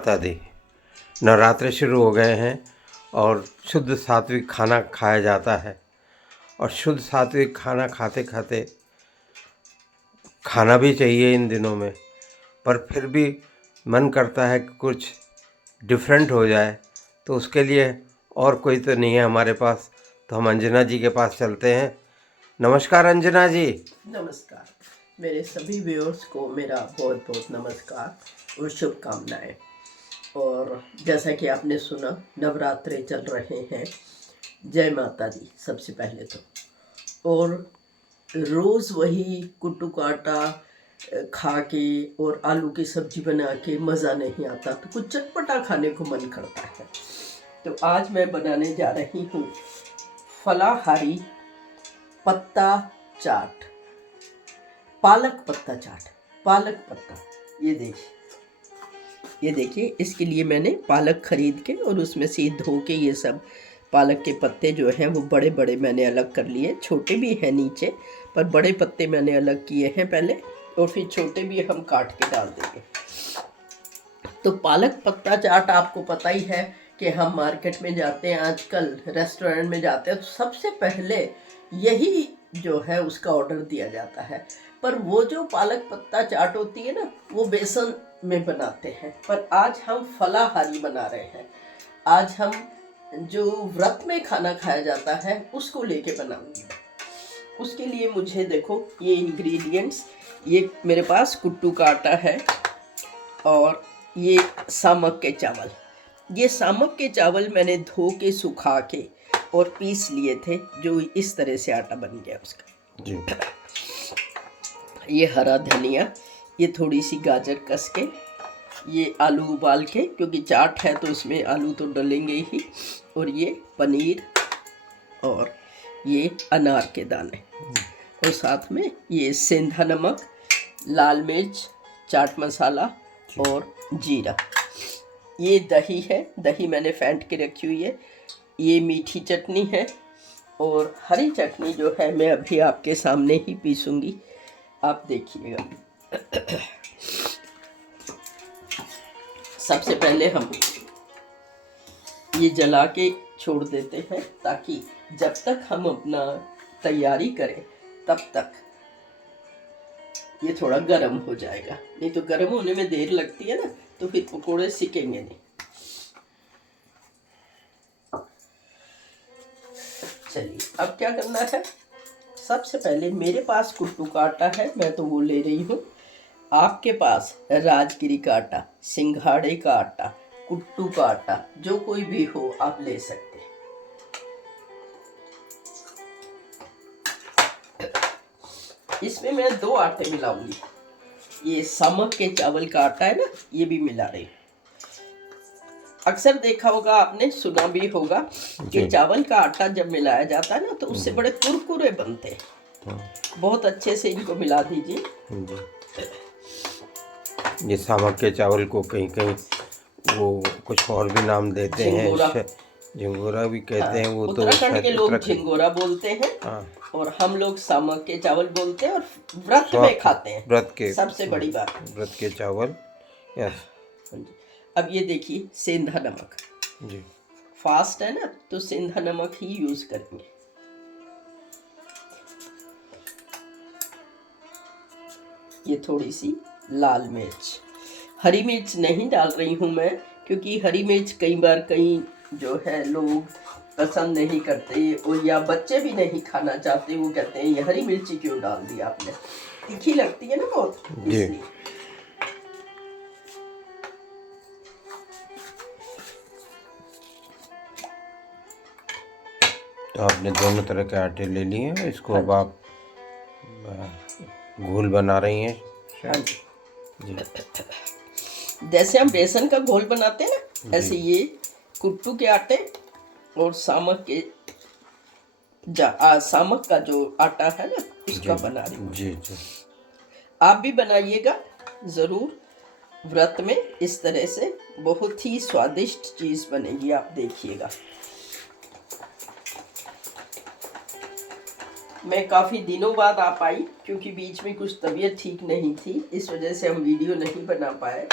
माता दी। नवरात्रि शुरू हो गए हैं और शुद्ध सात्विक खाना खाया जाता है और शुद्ध सात्विक खाना खाते खाते खाना भी चाहिए इन दिनों में, पर फिर भी मन करता है कि कुछ डिफरेंट हो जाए। तो उसके लिए और कोई तो नहीं है हमारे पास, तो हम अंजना जी के पास चलते हैं। नमस्कार अंजना जी। नमस्कार। मेरे सभी व्यूअर्स को मेरा बहुत बहुत नमस्कार और शुभकामनाएं। और जैसा कि आपने सुना, नवरात्रे चल रहे हैं। जय माता दी सबसे पहले तो। और रोज़ वही कुट्टू का आटा खा के और आलू की सब्जी बना के मज़ा नहीं आता, तो कुछ चटपटा खाने को मन करता है। तो आज मैं बनाने जा रही हूँ फलाहारी पत्ता चाट, पालक पत्ता चाट। पालक पत्ता, ये देखिए, इसके लिए मैंने पालक खरीद के और उसमें से धो के ये सब पालक के पत्ते जो हैं वो बड़े बड़े मैंने अलग कर लिए। छोटे भी हैं नीचे, पर बड़े पत्ते मैंने अलग किए हैं पहले, और फिर छोटे भी हम काट के डाल देंगे। तो पालक पत्ता चाट आपको पता ही है कि हम मार्केट में जाते हैं, आजकल रेस्टोरेंट में जाते हैं, तो सबसे पहले यही जो है उसका ऑर्डर दिया जाता है। पर वो जो पालक पत्ता चाट होती है ना, वो बेसन में बनाते हैं, पर आज हम फलाहारी बना रहे हैं। आज हम जो व्रत में खाना खाया जाता है उसको लेके बनाऊंगी। उसके लिए मुझे देखो ये इंग्रेडिएंट्स, ये मेरे पास कुट्टू का आटा है और ये सामक के चावल। ये सामक के चावल मैंने धो के सुखा के और पीस लिए थे, जो इस तरह से आटा बन गया उसका जी। ये हरा धनिया, ये थोड़ी सी गाजर कस के, ये आलू उबाल के, क्योंकि चाट है तो उसमें आलू तो डलेंगे ही, और ये पनीर, और ये अनार के दाने, और साथ में ये सेंधा नमक, लाल मिर्च, चाट मसाला और जीरा। ये दही है, दही मैंने फेंट के रखी हुई है। ये मीठी चटनी है, और हरी चटनी जो है मैं अभी आपके सामने ही पीसूंगी, आप देखिएगा। सबसे पहले हम ये जला के छोड़ देते हैं, ताकि जब तक हम अपना तैयारी करें तब तक ये थोड़ा गर्म हो जाएगा। नहीं तो गर्म होने में देर लगती है ना, तो फिर पकोड़े सिकेंगे नहीं। चलिए, अब क्या करना है। सबसे पहले मेरे पास कुट्टू का आटा है, मैं तो वो ले रही हूँ। आपके पास राजगिरी का आटा, सिंघाड़े का आटा, कुट्टू का आटा, जो कोई भी हो आप ले सकते हैं। इसमें मैं 2 आटे मिलाऊंगी। ये सामक के चावल का आटा है ना, ये भी मिला रही। अक्सर देखा होगा आपने, सुना भी होगा कि चावल का आटा जब मिलाया जाता है ना, तो उससे बड़े कुरकुरे बनते हैं। बहुत अच्छे से इनको मिला दीजिए। ये सामक के चावल को कहीं कहीं वो कुछ और भी नाम देते हैं, झिंगोरा भी कहते हैं। वो तो उत्तराखंड के लोग झिंगोरा बोलते हैं। और हम लोग सामक के चावल बोलते हैं, और व्रत में खाते हैं। व्रत के सबसे बड़ी बात, व्रत के चावल। यस। अब ये देखिए, सेंधा नमक जी, फास्ट है ना, तो सेंधा नमक ही यूज करेंगे। ये थोड़ी सी लाल मिर्च, हरी मिर्च नहीं डाल रही हूँ मैं, क्योंकि हरी मिर्च कई बार कई जो है लोग पसंद नहीं करते, और या बच्चे भी नहीं खाना चाहते। वो कहते हैं ये हरी मिर्ची क्यों डाल दी आपने, तीखी लगती है ना बहुत, इसलिए। तो आपने दोनों तरह के आटे ले लिए हैं, इसको अब आप घोल बना रही हैं। हाँ जी। जैसे हम बेसन का घोल बनाते हैं ना, ऐसे ये कुट्टू के आटे और सामक के सामक का जो आटा है ना, उसका बना रही हूँ जी। आप भी बनाइएगा ज़रूर व्रत में, इस तरह से बहुत ही स्वादिष्ट चीज़ बनेगी, आप देखिएगा। मैं काफ़ी दिनों बाद आ पाई, क्योंकि बीच में कुछ तबीयत ठीक नहीं थी, इस वजह से हम वीडियो नहीं बना पाए।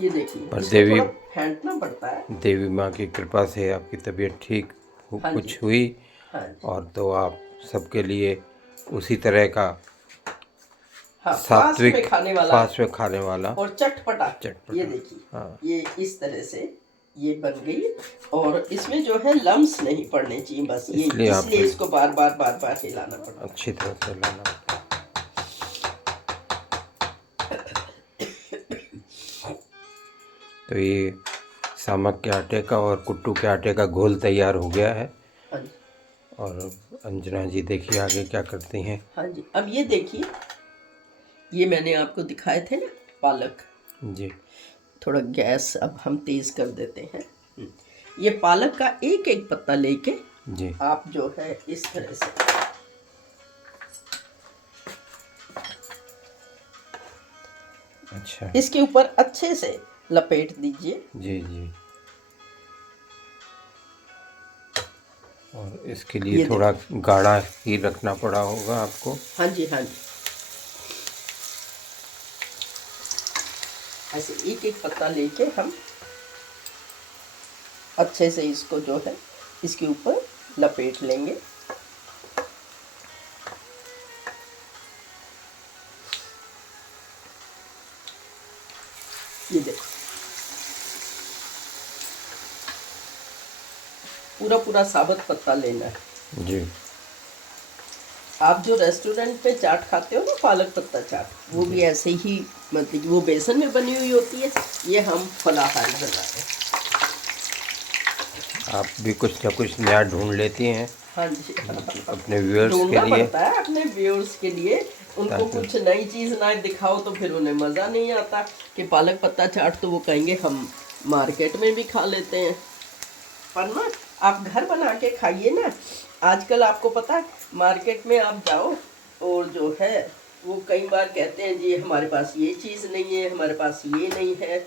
ये देखिए, पर इसको थोड़ा फेंटना पड़ता है। देवी माँ की कृपा से आपकी तबीयत ठीक हाँ कुछ जी, हुई, हाँ जी। और तो आप सबके लिए उसी तरह का हाँ, फास्ट सात्विक में खाने वाला फास्ट में खाने वाला और चटपटा। चटपटा। ये देखिए, हाँ, ये इस तरह से ये बन गई, और इसमें जो है लम्स नहीं पड़ने चाहिए, बस ये इसलिए आप इसलिए इसको बार बार हिलाना पड़ता है। अच्छी तरह से लाना होता है। तो ये सामक के आटे का और कुट्टू के आटे का घोल तैयार हो गया है। हाँ जी, और अंजना जी देखिए आगे क्या करती हैं। हाँ जी। अब ये देखिए, ये मैंने आपको दिखाए थे ना पालक। जी थोड़ा गैस अब हम तेज कर देते हैं। ये पालक का एक एक पत्ता लेके जी आप जो है इस तरह से अच्छा इसके ऊपर अच्छे से लपेट दीजिए। जी जी। और इसके ये लिए थोड़ा गाढ़ा ही रखना पड़ा होगा आपको। हाँ जी, हाँ जी। ऐसे एक एक पत्ता लेके हम अच्छे से इसको जो है इसके ऊपर लपेट लेंगे। ये देखो, पूरा पूरा साबुत पत्ता लेना है। जी आप जो रेस्टोरेंट पे चाट खाते हो ना, पालक पत्ता चाट, वो भी ऐसे ही, मतलब वो बेसन में बनी हुई होती है, ये हम फलाहार बना रहे हैं। आप भी कुछ न कुछ नया ढूंढ लेती हैं हाँ जी, अपने व्यूअर्स ढूंढना के लिए। पड़ता है अपने व्यूअर्स के लिए। उनको ताकि- कुछ नई चीज़ ना दिखाओ तो फिर उन्हें मज़ा नहीं आता कि पालक पत्ता चाट, तो वो कहेंगे हम मार्केट में भी खा लेते हैं। पर ना, आप घर बना के खाइए ना। आजकल आपको पता है, मार्केट में आप जाओ और जो है वो कई बार कहते हैं जी हमारे पास ये चीज़ नहीं है, हमारे पास ये नहीं है।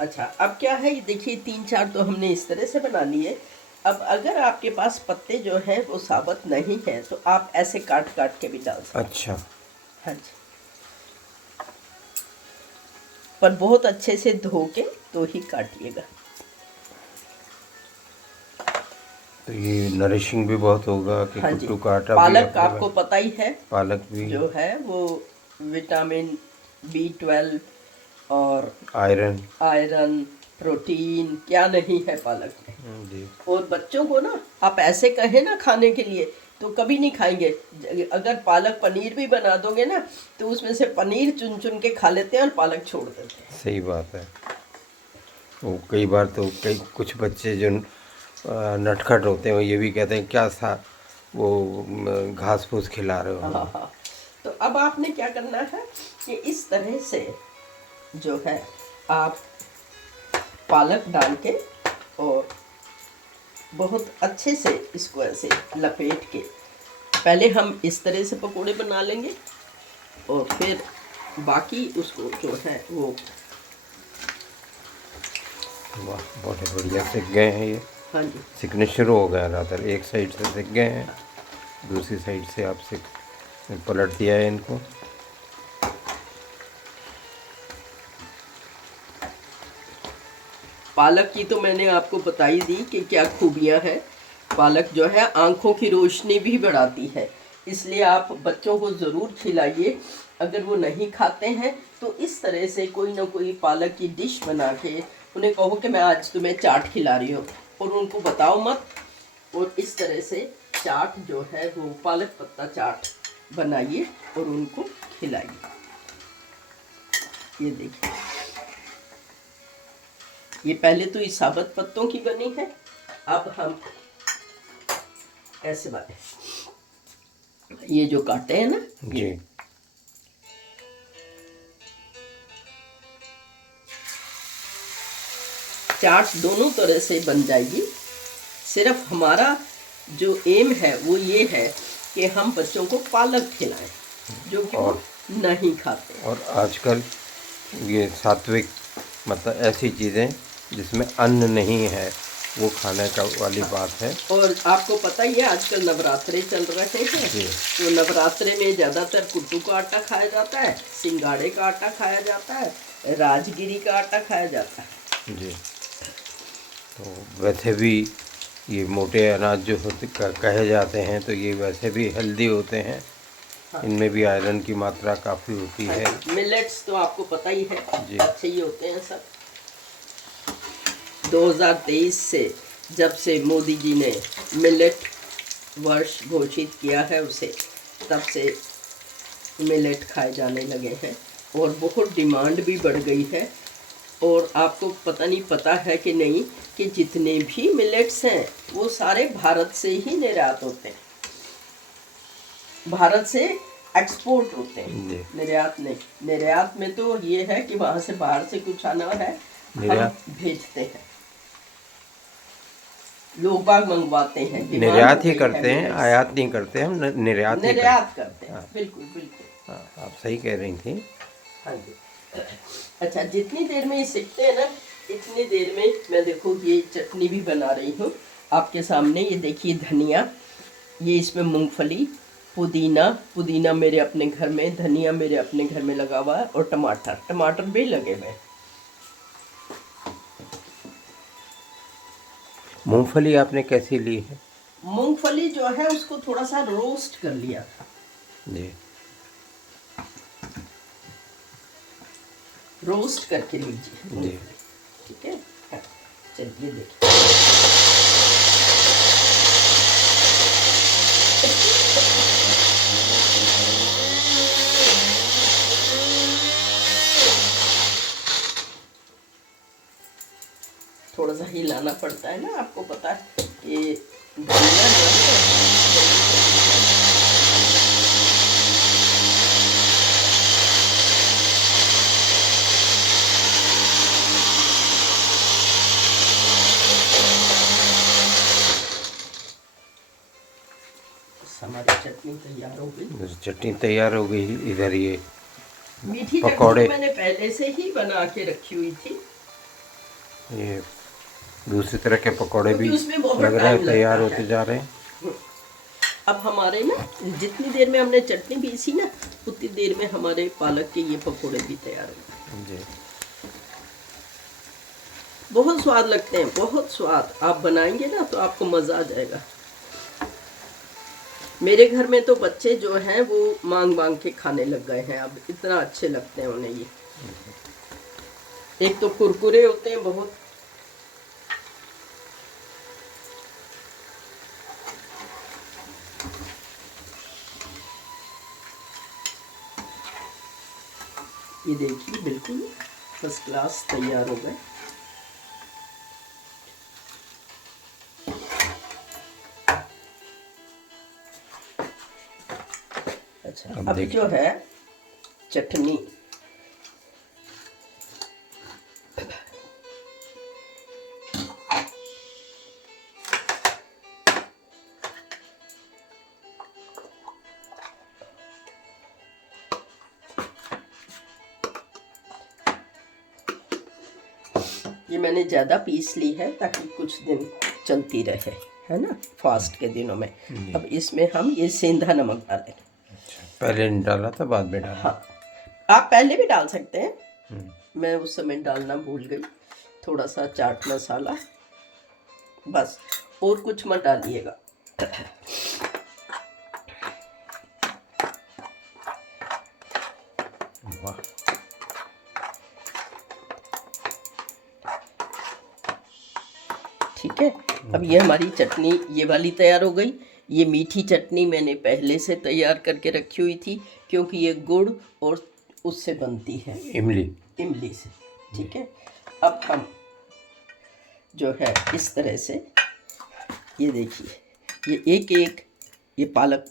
अच्छा, अब क्या है, ये देखिए 3-4 तो हमने इस तरह से बना लिए। अब अगर आपके पास पत्ते जो हैं वो साबुत नहीं है तो आप ऐसे काट काट के भी डाल सकते हैं। अच्छा हाँ जी, पर बहुत अच्छे से धो के तो ही काटिएगा। तो ये नरिशिंग भी बहुत होगा कि हाँ जी, कुट्टू का आटा भी पालक अपने आपको पता ही है, पालक भी जो है वो विटामिन B12 और आयरन। आयरन, प्रोटीन, क्या नहीं है पालक में। जी और बच्चों को ना आप ऐसे कहें ना खाने के लिए तो कभी नहीं खाएंगे। अगर पालक पनीर भी बना दोगे ना तो उसमें से पनीर चुन चुन के खा लेते हैं और पालक छोड़ देते हैं। सही बात है। वो कई बार तो कुछ बच्चे जो नटखट होते हैं वो ये भी कहते हैं क्या था वो घास फूस खिला रहे हो। हाँ हाँ। तो अब आपने क्या करना है कि इस तरह से जो है आप पालक डाल के और बहुत अच्छे से इसको ऐसे लपेट के, पहले हम इस तरह से पकोड़े बना लेंगे और फिर बाकी उसको जो है वो। वाह बहुत बढ़िया सीख गए हैं ये। हाँ जी, सीखने शुरू हो गया रातर, एक साइड से सीख गए हैं, दूसरी साइड से आप सीख पलट दिया है इनको। पालक की तो मैंने आपको बताई दी कि क्या खूबियां हैं। पालक जो है आंखों की रोशनी भी बढ़ाती है, इसलिए आप बच्चों को ज़रूर खिलाइए। अगर वो नहीं खाते हैं तो इस तरह से कोई ना कोई पालक की डिश बना के उन्हें कहो कि मैं आज तुम्हें चाट खिला रही हूँ, और उनको बताओ मत, और इस तरह से चाट जो है वो पालक पत्ता चाट बनाइए और उनको खिलाइए। ये देखिए, ये पहले तो इस साबुत पत्तों की बनी है, अब हम ऐसे वाले ये जो काटे हैं ना, जी चाट दोनों तरह से बन जाएगी। सिर्फ हमारा जो एम है वो ये है कि हम बच्चों को पालक खिलाएं जो कि वो नहीं खाते। और आजकल ये सात्विक मतलब ऐसी चीज़ें जिसमें अन्न नहीं है, वो खाने का वाली बात है। और आपको पता ही है आजकल नवरात्रे चल रहे हैं, जी तो नवरात्रे में ज़्यादातर कुट्टू का आटा खाया जाता है, सिंगाड़े का आटा खाया जाता है, राजगिरी का आटा खाया जाता है। जी। तो वैसे भी ये मोटे अनाज जो होते कहे जाते हैं, तो ये वैसे भी हेल्दी होते हैं। हाँ। इनमें भी आयरन की मात्रा काफ़ी होती है। मिलेट्स तो आपको पता ही है, जी। अच्छे ही होते हैं सब। 2023 से जब से मोदी जी ने मिलेट वर्ष घोषित किया है उसे, तब से मिलेट खाए जाने लगे हैं और बहुत डिमांड भी बढ़ गई है। और आपको पता है कि नहीं कि जितने भी मिलेट्स हैं वो सारे भारत से ही निर्यात होते हैं, भारत से एक्सपोर्ट होते हैं, जी। निर्यात नहीं। निर्यात में तो ये है कि वहाँ से बाहर से कुछ आना है, हम निर्यात भेजते हैं, लोग बाग मंगवाते हैं, डिमांड हो निर्यात ही गई है करते हैं, मिलेट्स। आयात नहीं करते, हम निर्यात ही निर्यात करते करते हैं, हाँ। बिल्कुल बिल्कुल। हाँ, आप सही कह रही थी। हाँ जी। अच्छा, जितनी देर में ये सीखते हैं ना, इतनी देर में मैं देखो ये चटनी भी बना रही हूँ आपके सामने। ये देखिए धनिया, ये इसमें मूंगफली, पुदीना, पुदीना मेरे अपने घर में, धनिया मेरे अपने घर में लगा हुआ है, और टमाटर, टमाटर भी लगे हुए हैं। मूंगफली आपने कैसी ली है? मूंगफली जो है उसको थोड़ा सा रोस्ट कर लिया था। जी। रोस्ट करके लीजिए जी। मूंगफली, ठीक है। हाँ, चलिए देखिए। थोड़ा सा हिलाना पड़ता है ना, आपको पता है ये धनिया जो है। हमारी चटनी तैयार हो गई। चटनी तैयार हो गई। इधर ये मीठी पकौड़े, चटनी मैंने पहले से ही बना के रखी हुई थी, ये दूसरी तरह के पकौड़े भी क्योंकि उसमें बहुत लग रहे टाइम हैं तैयार लगता होते है। जा रहे हैं। अब हमारे ना जितनी देर में हमने चटनी पीसी ना, उतनी देर में हमारे पालक के ये पकौड़े भी तैयार हो गए। जी। बहुत स्वाद लगते हैं, बहुत स्वाद। आप बनाएंगे ना तो आपको मज़ा आ जाएगा। मेरे घर में तो बच्चे जो हैं वो मांग मांग के खाने लग गए हैं, अब इतना अच्छे लगते हैं उन्हें ये। एक तो कुरकुरे होते हैं बहुत, ये देखिए बिल्कुल फर्स्ट क्लास तैयार हो गए। अच्छा, अब अब देखिए। जो है चटनी, ये मैंने ज़्यादा पीस ली है ताकि कुछ दिन चलती रहे, है ना, फास्ट के दिनों में। अब इसमें हम ये सेंधा नमक डालेंगे। पहले नहीं डाला था, बाद में डाला। हाँ, आप पहले भी डाल सकते हैं, मैं उस समय डालना भूल गई। थोड़ा सा चाट मसाला, बस, और कुछ मत डालिएगा। वाह। ठीक है। अब ये हमारी चटनी ये वाली तैयार हो गई। ये मीठी चटनी मैंने पहले से तैयार करके रखी हुई थी, क्योंकि ये गुड़ और उससे बनती है, इमली। इमली से, ठीक है। अब हम जो है इस तरह से, ये देखिए, ये एक एक ये पालक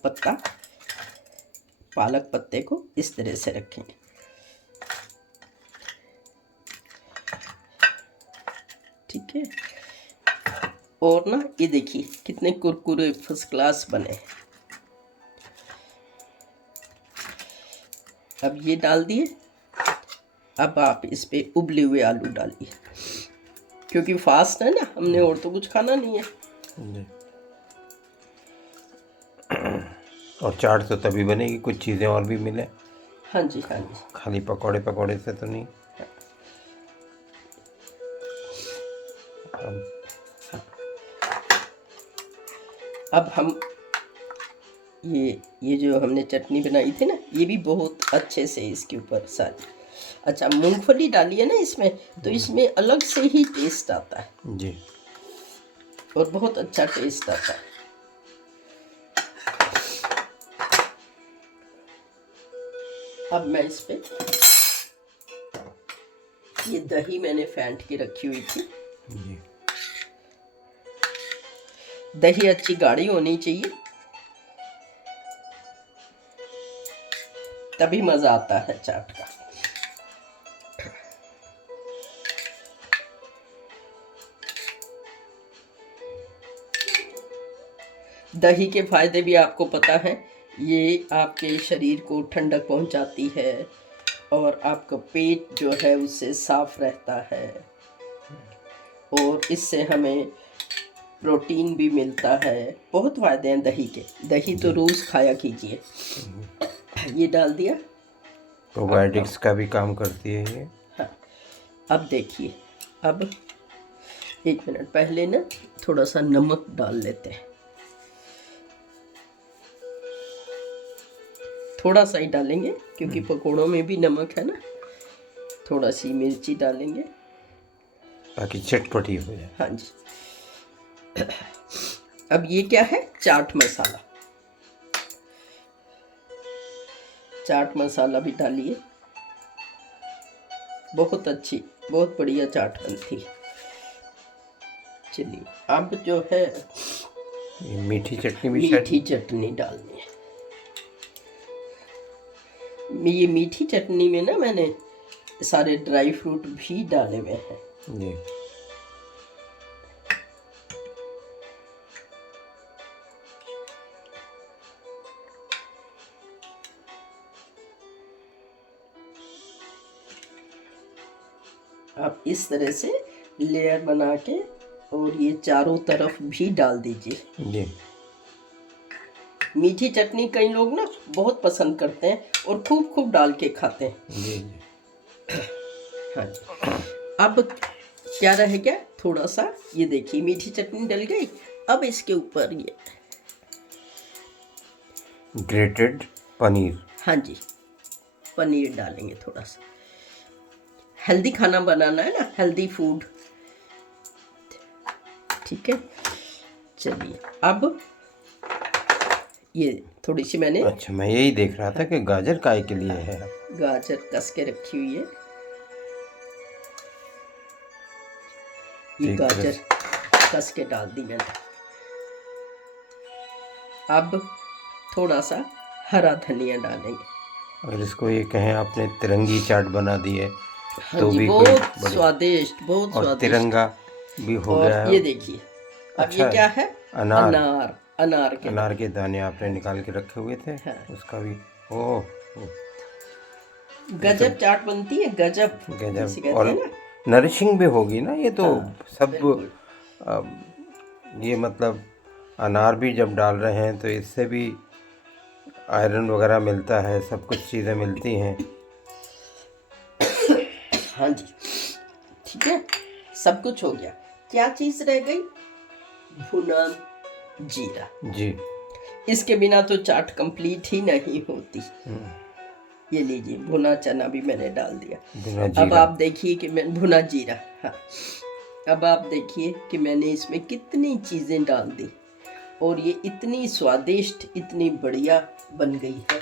पत्ते को इस तरह से रखेंगे, ठीक है। और ना ये देखिए कितने कुरकुरे फर्स्ट क्लास बने। अब ये डाल दिए। अब आप इस पे उबले हुए आलू डालिए, क्योंकि फास्ट है ना, हमने और तो कुछ खाना नहीं है। जी। और चाट तो तभी बनेगी कुछ चीज़ें और भी मिले, हाँ जी, हाँ जी। खाली पकौड़े पकौड़े से तो नहीं। अब हम ये जो हमने चटनी बनाई थी ना, ये भी बहुत अच्छे से इसके ऊपर सारी। अच्छा, मूंगफली डाली है ना इसमें, तो इसमें अलग से ही टेस्ट आता है जी। और बहुत अच्छा टेस्ट आता है। अब मैं इस पे ये दही मैंने फेंट के रखी हुई थी। जी। दही अच्छी गाढ़ी होनी चाहिए, तभी मजा आता है चाट का। दही के फायदे भी आपको पता है, ये आपके शरीर को ठंडक पहुंचाती है और आपका पेट जो है उससे साफ रहता है और इससे हमें प्रोटीन भी मिलता है। बहुत फायदे हैं दही के। दही तो रोज़ खाया कीजिए। ये डाल दिया, प्रोबायोटिक्स का भी काम करती है ये। हाँ। अब देखिए, अब 1 मिनट पहले ना थोड़ा सा नमक डाल लेते हैं, थोड़ा सा ही डालेंगे क्योंकि पकोड़ों में भी नमक है ना। थोड़ा सी मिर्ची डालेंगे ताकि चटपटी हो जाए। हाँ जी। अब ये क्या है, चाट मसाला। चाट मसाला भी डालिए, बहुत अच्छी, बहुत बढ़िया चाट बनती है। चलिए, अब जो है ये मीठी चटनी भी शायद। मीठी चटनी डालनी है। ये मीठी चटनी में ना मैंने सारे ड्राई फ्रूट भी डाले हुए हैं। जी। आप इस तरह से लेयर बना के और ये चारों तरफ भी डाल दीजिए। जी। मीठी चटनी कई लोग ना बहुत पसंद करते हैं और खूब खूब डाल के खाते हैं। जी। जी। हाँ जी। अब क्या रह गया, थोड़ा सा, ये देखिए मीठी चटनी डल गई। अब इसके ऊपर ये ग्रेटेड पनीर। हाँ जी, पनीर डालेंगे थोड़ा सा। हेल्दी खाना बनाना है ना, हेल्दी फूड। ठीक है, चलिए अब ये थोड़ी सी मैंने अच्छा, मैं यही देख रहा था कि गाजर काय के लिए है। गाजर कस के रखी हुई है। ये एक तरह गाजर से। कस के डाल दी मैंने। अब थोड़ा सा हरा धनिया डालेंगे। अगर इसको ये कहें आपने तिरंगी चाट बना दी है हाँ तो जी, भी कोई बहुत बड़ी। स्वादिष्ट, बहुत और स्वादिष्ट। तिरंगा भी हो और गया है। ये देखिए, अब अच्छा, ये क्या है, अनार। अनार के अनार के दाने आपने निकाल के रखे हुए थे। हाँ। उसका भी ओह गजब चाट बनती है, गजब जिसे गजब। कहते और हैं ना। नरिशिंग भी होगी ना ये तो। हाँ, सब बिल्कुल। ये मतलब अनार भी जब डाल रहे हैं तो इससे भी आयरन वगैरह मिलता है, सब कुछ चीज़ें मिलती हैं। हाँ जी, ठीक है, सब कुछ हो गया। क्या चीज़ रह गई, भुना जीरा। जी। इसके बिना तो चाट कंप्लीट ही नहीं होती। ये लीजिए, भुना चना भी मैंने डाल दिया। भुना अब जीरा। आप देखिए कि मैं भुना जीरा, हाँ। अब आप देखिए कि मैंने इसमें कितनी चीज़ें डाल दी और ये इतनी स्वादिष्ट, इतनी बढ़िया बन गई है।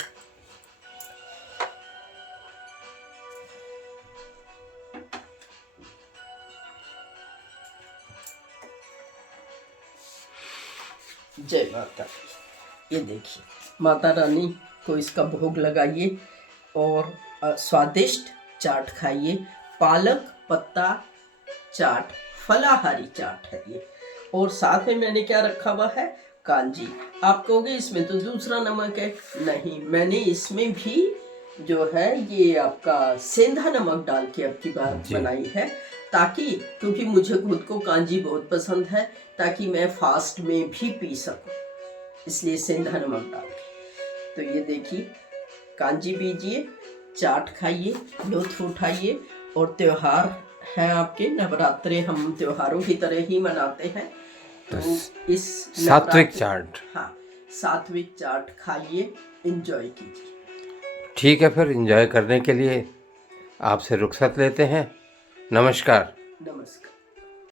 जय माता दी। ये देखिए, माता रानी को इसका भोग लगाइए और स्वादिष्ट चाट खाइए। पालक पत्ता चाट, फलाहारी चाट है ये। और साथ में मैंने क्या रखा हुआ है, कांजी। आप कहोगे इसमें तो दूसरा नमक है। नहीं, मैंने इसमें भी जो है ये आपका सेंधा नमक डाल के अब की बार जी। बनाई है, ताकि क्योंकि मुझे खुद को कांजी बहुत पसंद है, ताकि मैं फास्ट में भी पी सकूं, इसलिए सेंधा नमक डाल के। तो ये देखिए, कांजी पीजिए, चाट खाइए, लुत्फ उठाइए। और त्योहार है आपके नवरात्रे, हम त्योहारों की तरह ही मनाते हैं। तो इस सात्विक चाट। हाँ, सात्विक चाट खाइए, एंजॉय कीजिए। ठीक है, फिर एंजॉय करने के लिए आपसे रुखसत लेते हैं। नमस्कार। नमस्कार।